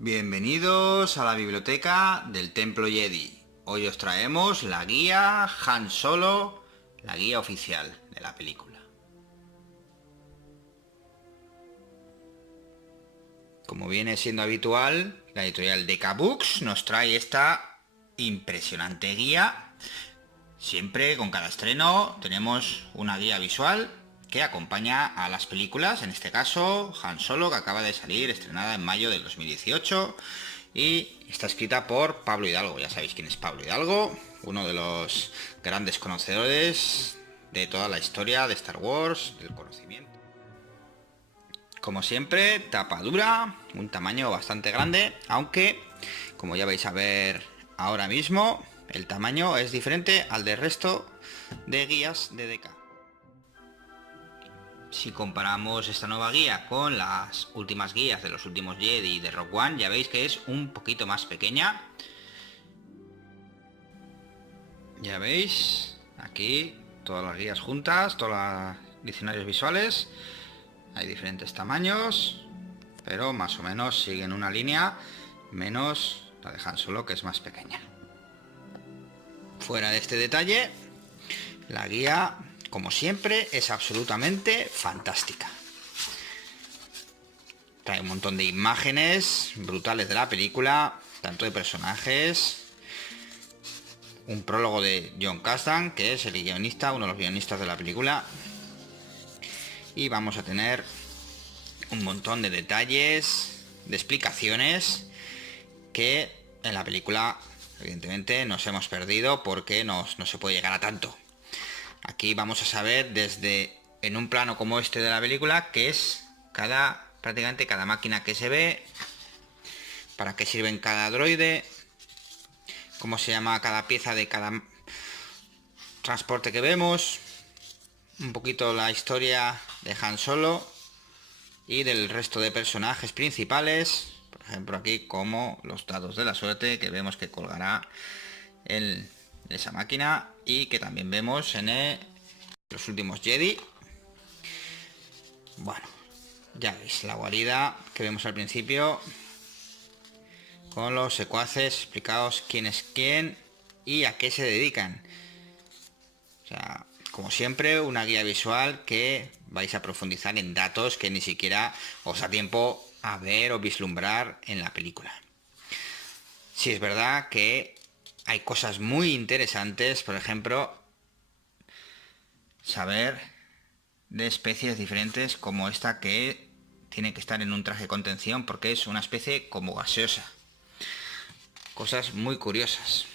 Bienvenidos a la biblioteca del Templo Jedi. Hoy os traemos la guía Han Solo, la guía oficial de la película. Como viene siendo habitual, la editorial Deka Books nos trae esta impresionante guía. Siempre con cada estreno tenemos una guía visual que acompaña a las películas, en este caso Han Solo, que acaba de salir, estrenada en mayo del 2018, y está escrita por Pablo Hidalgo. Ya sabéis quién es Pablo Hidalgo, uno de los grandes conocedores de toda la historia de Star Wars, del conocimiento. Como siempre, tapa dura, un tamaño bastante grande, aunque, como ya vais a ver ahora mismo, el tamaño es diferente al del resto de guías de Deka. Si comparamos esta nueva guía con las últimas guías de los últimos Jedi y de Rogue One, ya veis que es un poquito más pequeña. Ya veis, aquí todas las guías juntas, todos los diccionarios visuales. Hay diferentes tamaños, pero más o menos siguen una línea, menos la de Han Solo, que es más pequeña. Fuera de este detalle, la guía, como siempre, es absolutamente fantástica. Trae un montón de imágenes brutales de la película, tanto de personajes, un prólogo de Jon Kasdan, que es el guionista, uno de los guionistas de la película, y vamos a tener un montón de detalles, de explicaciones que en la película evidentemente nos hemos perdido porque no se puede llegar a tanto. Aquí vamos a saber desde, en un plano como este de la película, qué es prácticamente cada máquina que se ve, para qué sirven cada droide, cómo se llama cada pieza de cada transporte que vemos, un poquito la historia de Han Solo y del resto de personajes principales, por ejemplo aquí como los dados de la suerte que vemos que colgará en esa máquina y que también vemos en los últimos Jedi. Bueno, ya veis la guarida que vemos al principio con los secuaces explicados quién es quién y a qué se dedican. O sea, como siempre, una guía visual que vais a profundizar en datos que ni siquiera os da tiempo a ver o vislumbrar en la película. Sí, es verdad que hay cosas muy interesantes, por ejemplo, saber de especies diferentes como esta que tiene que estar en un traje de contención porque es una especie como gaseosa. Cosas muy curiosas.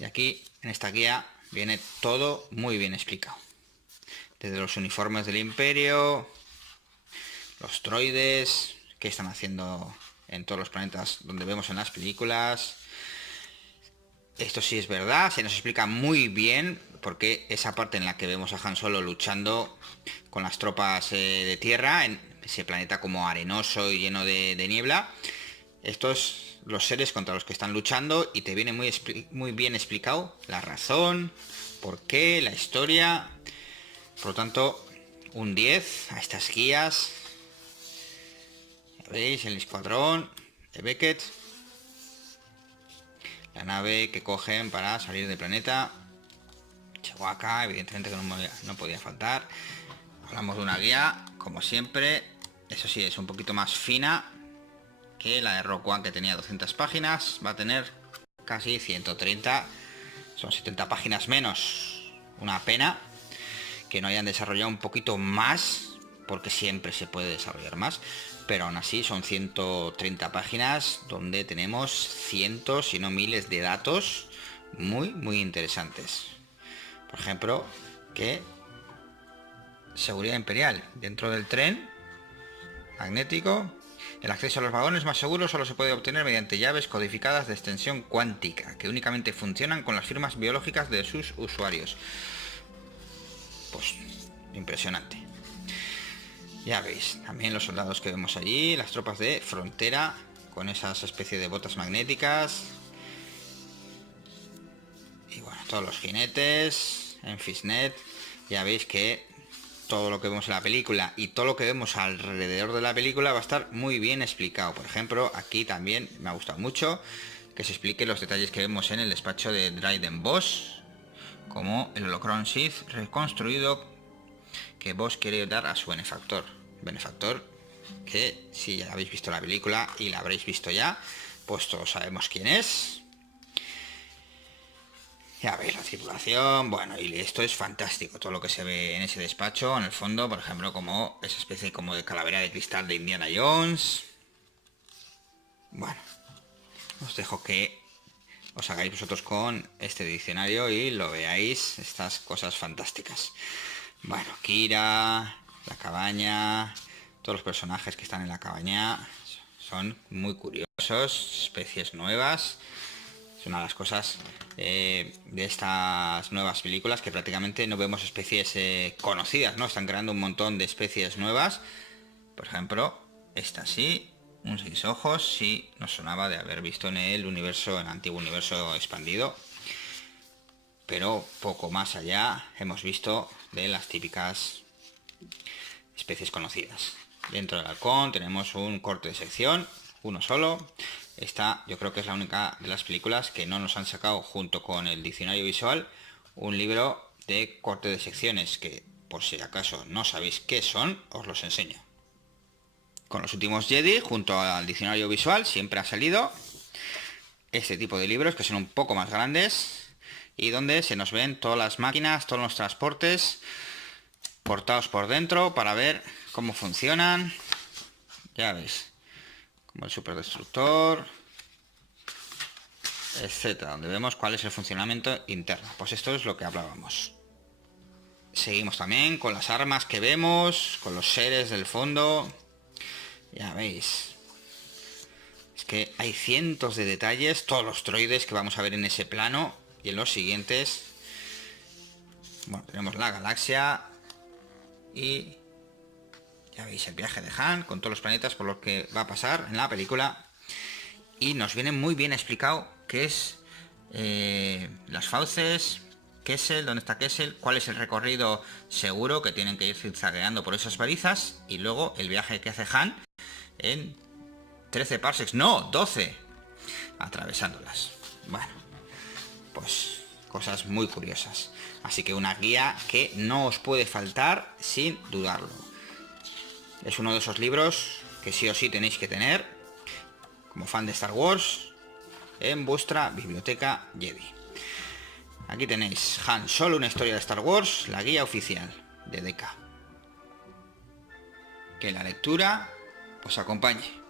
Y aquí, en esta guía, viene todo muy bien explicado. Desde los uniformes del Imperio, los droides, qué están haciendo en todos los planetas donde vemos en las películas. Esto sí es verdad, se nos explica muy bien, porque esa parte en la que vemos a Han Solo luchando con las tropas de tierra, en ese planeta como arenoso y lleno de niebla, estos los seres contra los que están luchando, y te viene muy bien explicado la razón, por qué, la historia. Por lo tanto, un 10 a estas guías. Ya veis, el escuadrón de Beckett, la nave que cogen para salir del planeta. Chewbacca, evidentemente que no podía faltar. Hablamos de una guía, como siempre, eso sí, es un poquito más fina que la de Rogue One, que tenía 200 páginas, va a tener casi 130, son 70 páginas menos. Una pena que no hayan desarrollado un poquito más, porque siempre se puede desarrollar más, pero aún así son 130 páginas donde tenemos cientos, si no miles de datos muy interesantes. Por ejemplo, que seguridad imperial dentro del tren magnético. El acceso a los vagones más seguros solo se puede obtener mediante llaves codificadas de extensión cuántica, que únicamente funcionan con las firmas biológicas de sus usuarios. Pues impresionante. Ya veis, también los soldados que vemos allí, las tropas de frontera, con esas especies de botas magnéticas, Y bueno, todos los jinetes en Fishnet. Ya veis que todo lo que vemos en la película y todo lo que vemos alrededor de la película va a estar muy bien explicado. Por ejemplo, aquí también me ha gustado mucho que se explique los detalles que vemos en el despacho de Dryden Boss, como el Holocron Sith reconstruido que Boss quiere dar a su benefactor. Benefactor que, si ya habéis visto la película y la habréis visto ya, pues todos sabemos quién es. Ya veis la tripulación, bueno, y esto es fantástico, todo lo que se ve en ese despacho, en el fondo, por ejemplo, como esa especie como de calavera de cristal de Indiana Jones. Bueno, os dejo que os hagáis vosotros con este diccionario y lo veáis, estas cosas fantásticas. Bueno, Kira, la cabaña, todos los personajes que están en la cabaña son muy curiosos, especies nuevas. Es una de las cosas de estas nuevas películas que prácticamente no vemos especies conocidas, ¿no? Están creando un montón de especies nuevas. Por ejemplo, esta sí, un 6 ojos, sí nos sonaba de haber visto en el universo, en el antiguo universo expandido. Pero poco más allá hemos visto de las típicas especies conocidas. Dentro del halcón tenemos un corte de sección, uno solo. Esta yo creo que es la única de las películas que no nos han sacado junto con el diccionario visual un libro de corte de secciones que, por si acaso no sabéis qué son, os los enseño. Con los últimos Jedi, junto al diccionario visual, siempre ha salido este tipo de libros que son un poco más grandes y donde se nos ven todas las máquinas, todos los transportes portados por dentro para ver cómo funcionan. Ya veis, como el superdestructor, etcétera, donde vemos cuál es el funcionamiento interno. Pues esto es lo que hablábamos. Seguimos también con las armas que vemos, con los seres del fondo. Ya veis, es que hay cientos de detalles, todos los droides que vamos a ver en ese plano y en los siguientes. Bueno, tenemos la galaxia y ya veis el viaje de Han con todos los planetas por los que va a pasar en la película. Y nos viene muy bien explicado qué es las fauces, Kessel, dónde está Kessel, cuál es el recorrido seguro que tienen que ir zigzagueando por esas balizas y luego el viaje que hace Han en 13 parsecs, no, 12, atravesándolas. Bueno, pues cosas muy curiosas. Así que una guía que no os puede faltar sin dudarlo. Es uno de esos libros que sí o sí tenéis que tener como fan de Star Wars en vuestra biblioteca Jedi. Aquí tenéis Han Solo, una historia de Star Wars, la guía oficial de DK. Que la lectura os acompañe.